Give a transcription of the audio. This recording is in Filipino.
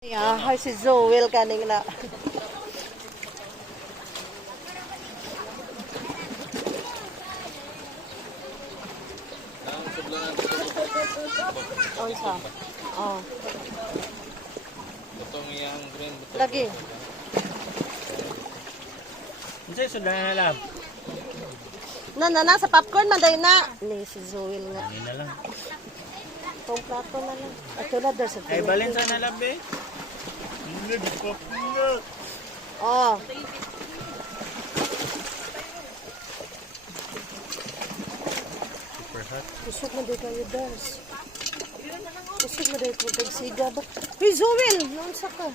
Yeah, how si Joel kaning na. Onsa. Oh. Itong iyang green. Lagi. Unsay sudan na lab? Na sa popcorn man day na. Ni si Joel nga. Ani na lang. Tong plato na lang. Ato na der sa. Ay balin sa na lab eh. Hindi ko. Oh. Super hot. Kusog mo day kayo das. Kusog mo day kung tagsiga ba. Hey Joel, naunsa ka?